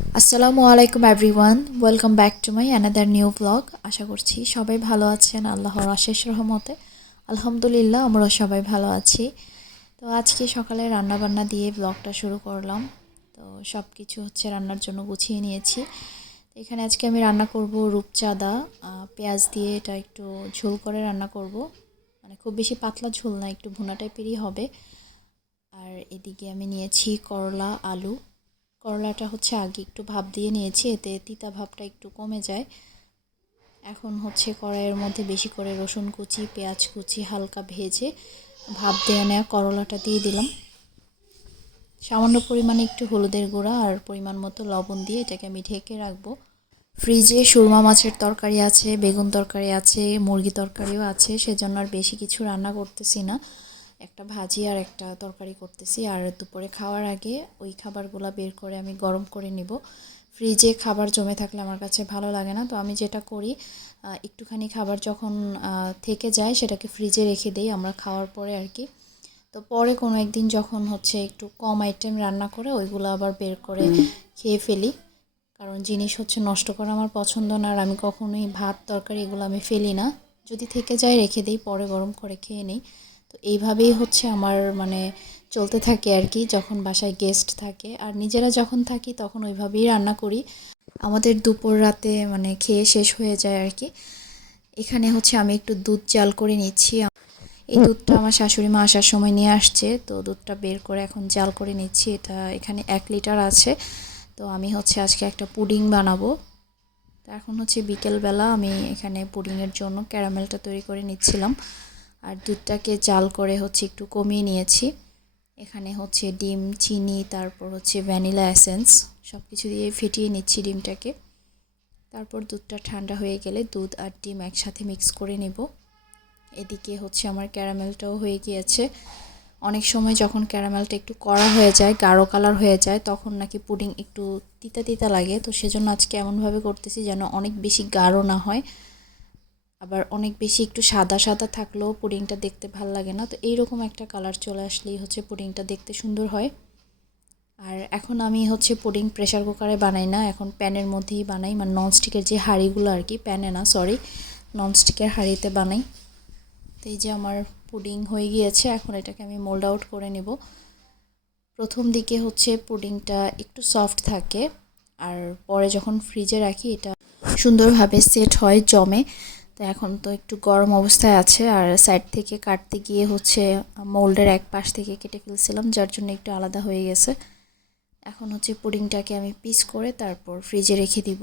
আসসালামু আলাইকুম everyone welcome back to my another new blog আশা করছি সবাই ভালো আছেন, আল্লাহর অশেষ রহমতে। আলহামদুলিল্লাহ আমরা সবাই ভালো আছি। তো আজকে সকালে রান্নাবান্না দিয়ে ব্লগটা শুরু করলাম। তো সব কিছু হচ্ছে রান্নার জন্য গুছিয়ে নিয়েছি। এখানে আজকে আমি রান্না করব রূপচাঁদা। পেঁয়াজ দিয়ে এটা একটু ঝোল করে রান্না করব। মানে খুব বেশি পাতলা ঝোল না, একটু ভুনা টাইপেরই হবে। আর এদিকে আমি নিয়েছি করলা, আলু। করলাটা হচ্ছে আগে একটু ভাপ দিয়ে নিয়েছি, এতে তিতা ভাবটা একটু কমে যায়। এখন হচ্ছে কড়াইয়ের মধ্যে বেশি করে রসুন কুচি, পেঁয়াজ কুচি হালকা ভেজে ভাপ দেওয়া নেওয়া করলাটা দিয়ে দিলাম। সামান্য পরিমাণে একটু হলুদের গুঁড়া আর পরিমাণ মতো লবণ দিয়ে এটাকে আমি ঢেকে রাখব। ফ্রিজে সুরমা মাছের তরকারি আছে, বেগুন তরকারি আছে, মুরগি তরকারিও আছে, সেজন্য আর বেশি কিছু রান্না করতেছি না। একটা ভাজি আর একটা তরকারি করতেছি। আর দুপুরে খাওয়ার আগে ওই খাবারগুলো বের করে আমি গরম করে নিব। ফ্রিজে খাবার জমে থাকলে আমার কাছে ভালো লাগে না। তো আমি যেটা করি একটুখানি খাবার যখন থেকে যায় সেটাকে ফ্রিজে রেখে দেই আমরা খাওয়ার পরে আর কি। তো পরে কোনো একদিন যখন হচ্ছে একটু কম আইটেম রান্না করে ওইগুলো আবার বের করে খেয়ে ফেলি। কারণ জিনিস হচ্ছে নষ্ট করা আমার পছন্দ না আর আমি কখনোই ভাত, তরকারি এগুলো আমি ফেলি না। যদি থেকে যায় রেখে দিই, পরে গরম করে খেয়ে নিই। তো এইভাবেই হচ্ছে আমার মানে চলতে থাকে আর কি, যখন বাসায় গেস্ট থাকে। আর নিজেরা যখন থাকি তখন ওইভাবেই রান্না করি। আমাদের দুপুর রাতে মানে খেয়ে শেষ হয়ে যায় আর কি। এখানে হচ্ছে আমি একটু দুধ জাল করে নিচ্ছি। এই দুধটা আমার শাশুড়ি মা আসার সময় নিয়ে আসছে, তো দুধটা বের করে এখন জাল করে নিচ্ছি। এটা এখানে এক লিটার আছে, তো আমি হচ্ছে আজকে একটা পুডিং বানাবো। এখন হচ্ছে বিকেলবেলা আমি এখানে পুডিংয়ের জন্য ক্যারামেলটা তৈরি করে নিচ্ছিলাম। আর দুধটাকে জাল করে হচ্ছে একটু কমিয়ে নিয়েছি। এখানে হচ্ছে ডিম, চিনি, তারপর হচ্ছে ভ্যানিলা এসেন্স সব কিছু দিয়ে ফেটিয়ে নিচ্ছি ডিমটাকে। তারপর দুধটা ঠান্ডা হয়ে গেলে দুধ আর ডিম একসাথে মিক্স করে নেব। এদিকে হচ্ছে আমার ক্যারামেলটাও হয়ে গিয়েছে। অনেক সময় যখন ক্যারামেলটা একটু কড়া হয়ে যায়, গাঢ় কালার হয়ে যায়, তখন নাকি পুডিং একটু তিতা তিতা লাগে। তো সেজন্য আজকে এমনভাবে করতেছি যেন অনেক বেশি গাঢ় না হয়। আবার অনেক বেশি একটু সাদা সাদা থাকলেও পুডিংটা দেখতে ভালো লাগে না। তো এইরকম একটা কালার চলে আসলেই হচ্ছে পুডিংটা দেখতে সুন্দর হয়। আর এখন আমি হচ্ছে পুডিং প্রেশার কুকারে বানাই না, এখন প্যানের মধ্যেই বানাই। মানে ননস্টিকের যে হাঁড়িগুলো আর কি প্যানে না সরি ননস্টিকের হাঁড়িতে বানাই। তো এই যে আমার পুডিং হয়ে গিয়েছে, এখন এটাকে আমি মোল্ড আউট করে নেব। প্রথম দিকে হচ্ছে পুডিংটা একটু সফট থাকে, আর পরে যখন ফ্রিজে রাখি, এটা সুন্দরভাবে সেট হয়, জমে। তো এখন তো একটু গরম অবস্থায় আছে আর সাইড থেকে কাটতে গিয়ে হচ্ছে মোল্ডের এক পাশ থেকে কেটে ফেলছিলাম, যার জন্য একটু আলাদা হয়ে গেছে। এখন হচ্ছে পুডিংটাকে আমি পিস করে তারপর ফ্রিজে রেখে দিব।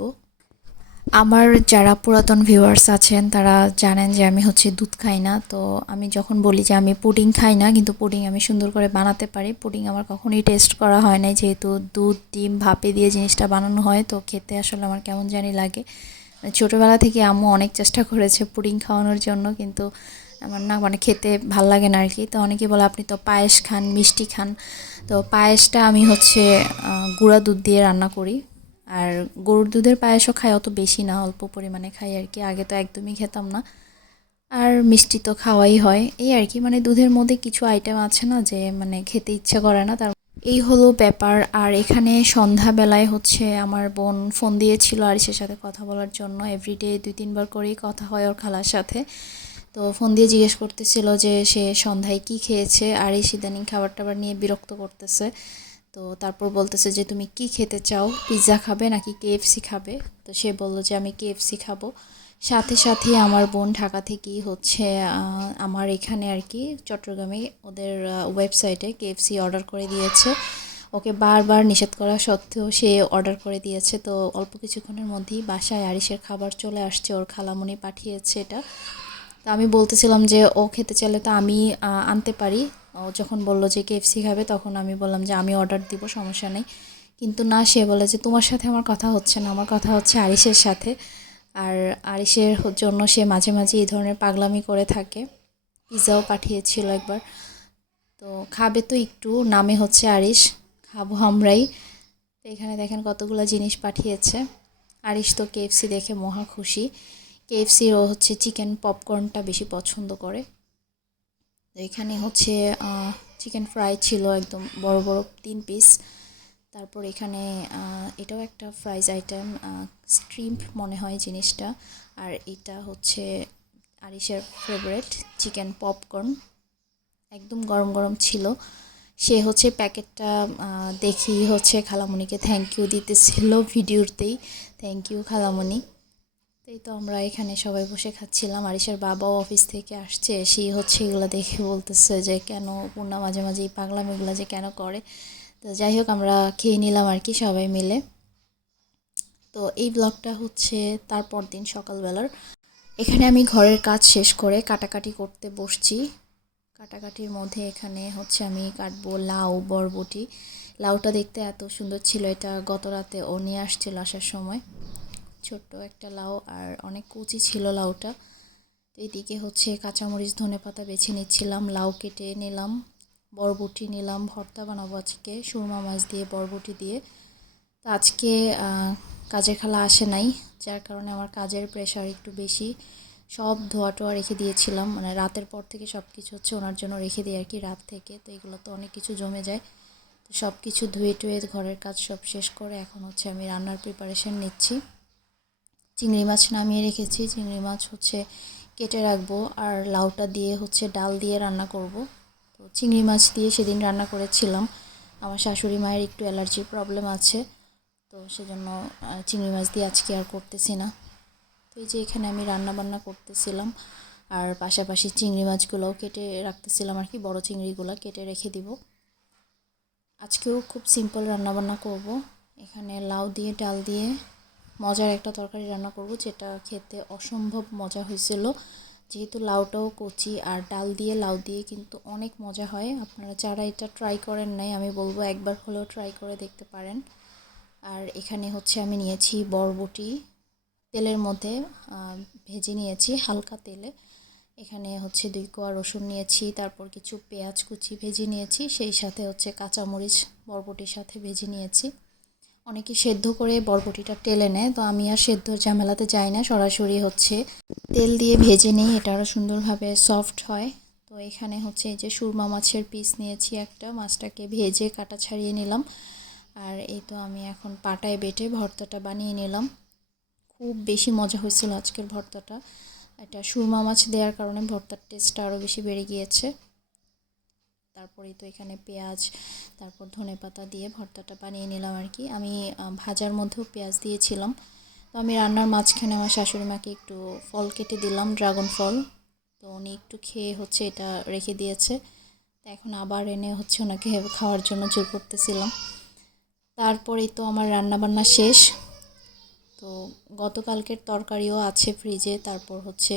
আমার যারা পুরাতন ভিউয়ার্স আছেন, তারা জানেন যে আমি হচ্ছে দুধ খাই না। তো আমি যখন বলি যে আমি পুডিং খাই না, কিন্তু পুডিং আমি সুন্দর করে বানাতে পারি। পুডিং আমার কখনোই টেস্ট করা হয় নাই, যেহেতু দুধ, ডিম, ভাপে দিয়ে জিনিসটা বানানো হয়, তো খেতে আসলে আমার কেমন জানি লাগে। ছোটোবেলা থেকে আম্মু অনেক চেষ্টা করেছে পুডিং খাওয়ানোর জন্য, কিন্তু আমার না মানে খেতে ভালো লাগে না আর কি তো অনেকে বলে, আপনি তো পায়েস খান, মিষ্টি খান। তো পায়েসটা আমি হচ্ছে গুঁড়া দুধ দিয়ে রান্না করি। আর গরুর দুধের পায়েসও খাই, অত বেশি না, অল্প পরিমাণে খাই আর কি আগে তো একদমই খেতাম না। আর মিষ্টি তো খাওয়াই হয়। এই আর কি মানে দুধের মধ্যে কিছু আইটেম আছে না, যে মানে খেতে ইচ্ছা করে না, তার এই হলো ব্যাপার। আর এখানে সন্ধ্যাবেলায় হচ্ছে আমার বোন ফোন দিয়েছিল আরিসের সাথে কথা বলার জন্য। এভরিডে দুই, তিনবার করেই কথা হয় ওর খালার সাথে। তো ফোন দিয়ে জিজ্ঞেস করতেছিল যে সে সন্ধ্যায় কি খেয়েছে? আর এই ইদানিং খাবার টাবার নিয়ে বিরক্ত করতেছে। তো তারপর বলতেছে যে, তুমি কি খেতে চাও? পিৎজা খাবে নাকি কেএফসি খাবে? তো সে বলল যে, আমি কেএফসি খাব। সাথে সাথে আমার বোন ঢাকা থেকেই হচ্ছে আমার এখানে আর কি চট্টগ্রামে ওদের ওয়েবসাইটে কেএফসি অর্ডার করে দিয়েছে। ওকে বারবার নিষেধ করা সত্ত্বেও সে অর্ডার করে দিয়েছে। তো অল্প কিছুক্ষণের মধ্যেই বাসায় আরিসের খাবার চলে আসছে, ওর খালামণি পাঠিয়েছে এটা। তো আমি বলতেছিলাম যে, ও খেতে চাইলে তো আমি আনতে পারি। ও যখন বলল যে কেএফসি খাবে, তখন আমি বললাম যে, আমি অর্ডার দিব, সমস্যা নেই। কিন্তু না, সে বলে যে, তোমার সাথে আমার কথা হচ্ছে না, আমার কথা হচ্ছে আরিসের সাথে। আর আরিসের জন্য সে মাঝে মাঝে এই ধরনের পাগলামি করে থাকে। পিৎজাও পাঠিয়েছিল একবার। তো খাবে তো একটু, নামে হচ্ছে আরিস খাব আমরাই। তো এখানে দেখেন কতগুলো জিনিস পাঠিয়েছে। আরিস তো কেএফসি দেখে মহা খুশি। কেএফসির ও হচ্ছে চিকেন পপকর্নটা বেশি পছন্দ করে। তো এখানে হচ্ছে চিকেন ফ্রাই ছিল একদম বড় বড় তিন পিস। তারপর এখানে এটাও একটা ফ্রাইজ আইটেম স্ট্রিম্প মনে হয় জিনিসটা। আর এটা হচ্ছে আরিসের ফেভারেট চিকেন পপকর্ন একদম গরম গরম ছিল। সে হচ্ছে প্যাকেটটা দেখি হচ্ছে খালামণিকে থ্যাংক ইউ দিতেছিল ভিডিওতেই। থ্যাংক ইউ খালামণি। তো এই তো আমরা এখানে সবাই বসে খাচ্ছিলাম। আরিসের বাবাও অফিস থেকে আসছে সেই হচ্ছে এগুলো দেখে বলতেছে যে, কেন? পূর্ণা মাঝে মাঝে এই পাগলামিগুলো যে কেন করে। তো যাই হোক, আমরা খেয়ে নিলাম আর কি সবাই মিলে। তো এই ব্লগটা হচ্ছে তারপর দিন সকালবেলার। এখানে আমি ঘরের কাজ শেষ করে কাটাকাটি করতে বসছি। কাটাকাটির মধ্যে এখানে হচ্ছে আমি কাটবো লাউ, বরবটি। লাউটা দেখতে এত সুন্দর ছিল, এটা গত রাতে ও নিয়ে আসছিল আসার সময়। ছোট্ট একটা লাউ আর অনেক কুচি ছিল লাউটা। এদিকে হচ্ছে কাঁচামরিচ ধনে পাতা বেছে নিচ্ছিলাম, লাউ কেটে নিলাম। বরবটি নিলাম, ভর্তা বানাবো আজকে, সুরমা মাছ দিয়ে বরবটি দিয়ে। তো আজকে কাজের খালা আসে নাই, যার কারণে আমার কাজের প্রেশার একটু বেশি। সব ধোয়া টোয়া রেখে দিয়েছিলাম মানে রাতের পর থেকে সব কিছু হচ্ছে ওনার জন্য রেখে দিই আর কি, রাত থেকে। তো এগুলো তো অনেক কিছু জমে যায়। তো সব কিছু ধুয়ে টুয়ে ঘরের কাজ সব শেষ করে এখন হচ্ছে আমি রান্নার প্রিপারেশন নিচ্ছি। চিংড়ি মাছ নামিয়ে রেখেছি, চিংড়ি মাছ হচ্ছে কেটে রাখব আর লাউটা দিয়ে হচ্ছে ডাল দিয়ে রান্না করব। তো চিংড়ি মাছ দিয়ে সেদিন রান্না করেছিলাম। আমার শাশুড়ি মায়ের একটু অ্যালার্জির প্রবলেম আছে, তো সেজন্য চিংড়ি মাছ দিয়ে আজকে আর করতেছি না। তো এই যে এখানে আমি রান্না বান্না করতেছিলাম, আর পাশাপাশি চিংড়ি মাছগুলোও কেটে রাখতেছিলাম আর কি, বড় চিংড়িগুলো কেটে রেখে দিব। আজকেও খুব সিম্পল রান্নাবান্না করব। এখানে লাউ দিয়ে, ডাল দিয়ে মজার একটা তরকারি রান্না করব, যেটা খেতে অসম্ভব মজা হয়েছিল। যেহেতু লাউটাও কচি আর ডাল দিয়ে, লাউ দিয়ে কিন্তু অনেক মজা হয়। আপনারা যারা এটা ট্রাই করেন নাই, আমি বলব একবার হলেও ট্রাই করে দেখতে পারেন। আর এখানে হচ্ছে আমি নিয়েছি বরবটি। তেলের মধ্যে ভেজে নিয়েছি হালকা তেলে। এখানে হচ্ছে দুই কোয়া রসুন নিয়েছি, তারপর কিছু পেঁয়াজ কুচি ভেজে নিয়েছি, সেই সাথে হচ্ছে কাঁচামরিচ বরবটির সাথে ভেজে নিয়েছি। অনেকে সেদ্ধ করে বরবটিটা টেলে নেয়, তো আমি আর সেদ্ধ ঝামেলাতে যাই না, সরাসরি হচ্ছে তেল দিয়ে ভেজে নিই, এটা আরও সুন্দরভাবে সফট হয়। তো এখানে হচ্ছে এই যে সুরমা মাছের পিস নিয়েছি একটা, মাছটাকে ভেজে কাটা ছাড়িয়ে নিলাম। আর এই তো আমি এখন পাটায় বেটে ভর্তাটা বানিয়ে নিলাম। খুব বেশি মজা হয়েছিল আজকের ভর্তাটা। এটা সুরমা মাছ দেওয়ার কারণে ভর্তার টেস্টটা আরও বেশি বেড়ে গিয়েছে। তারপরেই তো এখানে পেঁয়াজ, তারপর ধনে পাতা দিয়ে ভর্তাটা বানিয়ে নিলাম আর কি। আমি ভাজার মধ্যেও পেঁয়াজ দিয়েছিলাম। তো আমি রান্নার মাঝখানে আমার শাশুড়ি মাকে একটু ফল কেটে দিলাম, ড্রাগন ফল। তো উনি একটু খেয়ে হচ্ছে এটা রেখে দিয়েছে। এখন আবার এনে হচ্ছে ওনাকে খাওয়ার জন্য জোর করতেছিলাম। তারপরেই তো আমার রান্না বান্না শেষ। তো গতকালকের তরকারিও আছে ফ্রিজে তারপর হচ্ছে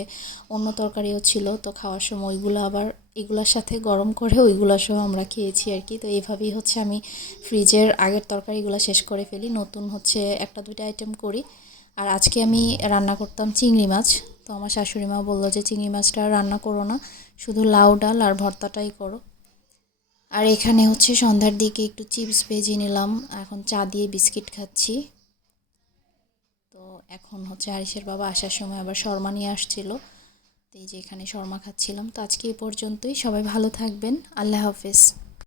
অন্য তরকারিও ছিল, তো খাওয়ার সময় ওইগুলো আবার এগুলোর সাথে গরম করে ওইগুলো সহ আমরা খেয়েছি আর কি তো এইভাবেই হচ্ছে আমি ফ্রিজের আগের তরকারিগুলো শেষ করে ফেলি, নতুন হচ্ছে একটা দুইটা আইটেম করি। আর আজকে আমি রান্না করতাম চিংড়ি মাছ, তো আমার শাশুড়ি মা বলল যে চিংড়ি মাছটা রান্না করো না, শুধু লাউ ডাল আর ভর্তাটাই করো। আর এখানে হচ্ছে সন্ধ্যার দিকে একটু চিপস ভেজে নিলাম, এখন চা দিয়ে বিস্কিট খাচ্ছি। এখন হচ্ছে আরিসের বাবা আসার সময় আবার শর্মা নিয়ে আসছিল। তো এই যে এখানে শর্মা খাচ্ছিলাম। তো আজকে এই পর্যন্তই। সবাই ভালো থাকবেন। আল্লাহ হাফেজ।